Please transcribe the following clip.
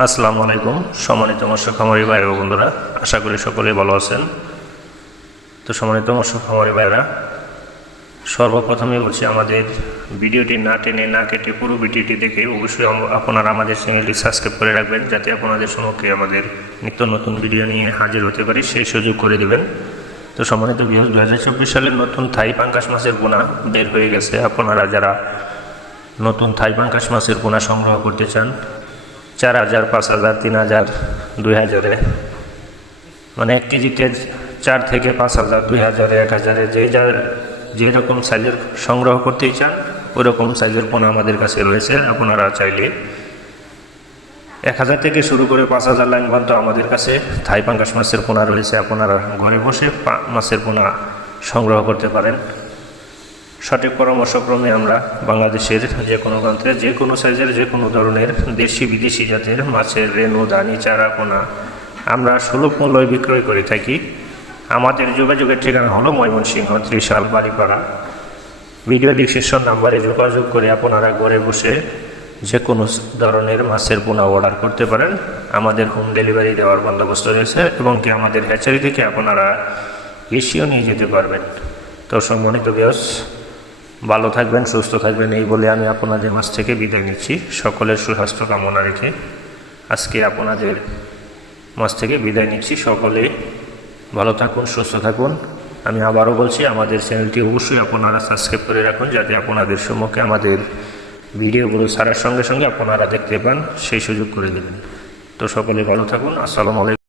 আসসালামু আলাইকুম। সম্মানিত মৎস্য খামারি ভাই বন্ধুরা, আশা করি সকলেই ভালো আছেন। তো সম্মানিত মৎস্য খামারি ভাইরা সর্বপ্রথমে বলছি, আমাদের ভিডিওটি না টেনে না কেটে পুরো ভিডিওটি দেখে অবশ্যই আপনারা আমাদের চ্যানেলটি সাবস্ক্রাইব করে রাখবেন, যাতে আপনাদের সম্মুখে আমাদের নিত্য নতুন ভিডিও নিয়ে হাজির হতে পারি, সেই সুযোগ করে দেবেন। তো সম্মানিত বিহস দু হাজার চব্বিশ সালের নতুন থাই পাঙ্কাশ মাছের পোনা বের হয়ে গেছে। আপনারা যারা নতুন থাই পাঙ্কাশ মাছের পোনা সংগ্রহ করতে চান চার হাজার, পাঁচ হাজার, তিন হাজার, দুই হাজারে। মানে এক কেজিতে চার থেকে পাঁচ হাজার, দুই হাজারে, এক হাজারে। যে যার যেরকম সাইজের সংগ্রহ করতেই চান ওই রকম সাইজের পোনা আমাদের কাছে রয়েছে। আপনারা চাইলে এক হাজার থেকে শুরু করে পাঁচ হাজার লাইন পর্যন্ত আমাদের কাছে থাই পাঙ্কাশ মাছের পোনা রয়েছে। আপনারা ঘরে বসে মাছের পোনা সংগ্রহ করতে পারেন। সঠিক পরামর্শক্রমে আমরা বাংলাদেশের যে কোনো প্রান্তে, যে কোনো সাইজের যে কোনো ধরনের দেশি বিদেশি জাতের মাছের রেণু, দানি, চারা, পোনা আমরা সুলভ মূল্যে বিক্রয় করে থাকি। আমাদের যোগাযোগের ঠিকানা হলো ময়মনসিংহ ত্রিশাল বাড়িপাড়া ভিডিও ডিসক্রিপশন নাম্বারে যোগাযোগ করে আপনারা ঘরে বসে যে কোনো ধরনের মাছের পোনা অর্ডার করতে পারেন। আমাদের হোম ডেলিভারি দেওয়ার বন্দোবস্ত রয়েছে এবং কি আমাদের হ্যাচারি থেকে আপনারা এসিও নিয়ে যেতে পারবেন। তো সম্মানিত বিয়স ভালো থাকবেন, সুস্থ থাকবেন, এই বলে আমি আপনাদের মাছ থেকে বিদায় নিচ্ছি। সকলের সুস্বাস্থ্য কামনা রেখে আজকে আপনাদের মাছ থেকে বিদায় নিচ্ছি। সকলে ভালো থাকুন, সুস্থ থাকুন। আমি আবারও বলছি, আমাদের চ্যানেলটি অবশ্যই আপনারা সাবস্ক্রাইব করে রাখুন, যাতে আপনাদের সম্মুখে আমাদের ভিডিওগুলো ছাড়ার সঙ্গে সঙ্গে আপনারা দেখতে পান। সেই সুযোগ করে দেবেন। তো সকলে ভালো থাকুন। আসসালামু আলাইকুম।